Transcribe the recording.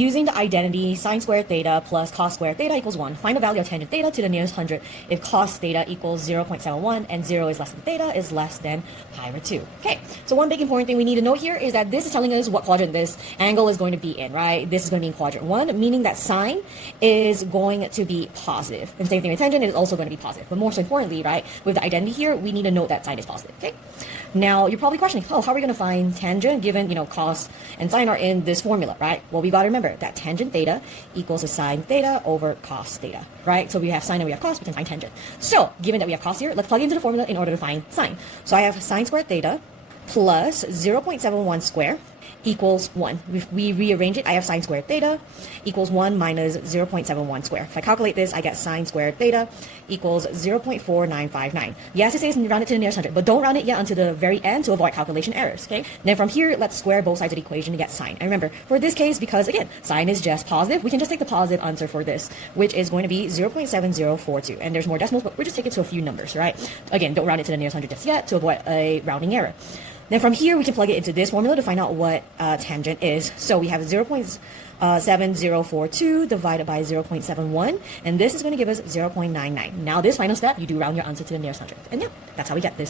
Using the identity sine squared theta plus cos squared theta equals 1, find the value of tangent theta to the nearest 100 if cos theta equals 0.71 and 0 is less than theta is less than pi over 2. Okay, so one big important thing we need to know here is that this is telling us what quadrant this angle is going to be in, right? This is going to be in quadrant 1, meaning that sine is going to be positive. And same thing with tangent, it is also going to be positive. But most importantly, right, with the identity here, we need to note that sine is positive, okay? Now, you're probably questioning, oh, how are we going to find tangent given, cos and sine are in this formula, right? Well, we got to remember that tangent theta equals a sine theta over cos theta, right? So we have sine and we have cos, we can find tangent. So given that we have cos here, let's plug into the formula in order to find sine. So I have sine squared theta plus 0.71 square equals 1. If we rearrange it, I have sine squared theta equals 1 minus 0.71 square. If I calculate this, I get sine squared theta equals 0.4959. Yes, it says round it to the nearest 100, but don't round it yet until the very end to avoid calculation errors, okay? Then from here, let's square both sides of the equation to get sine. And remember, for this case, because again, sine is just positive, we can just take the positive answer for this, which is going to be 0.7042. And there's more decimals, but we're just taking it to a few numbers, right? Again, don't round it to the nearest 100 just yet to avoid a rounding error. Then from here, we can plug it into this formula to find out what tangent is. So we have 0.7042 divided by 0.71, and this is going to give us 0.99. Now this final step, you do round your answer to the nearest 100. And yeah, that's how we get this.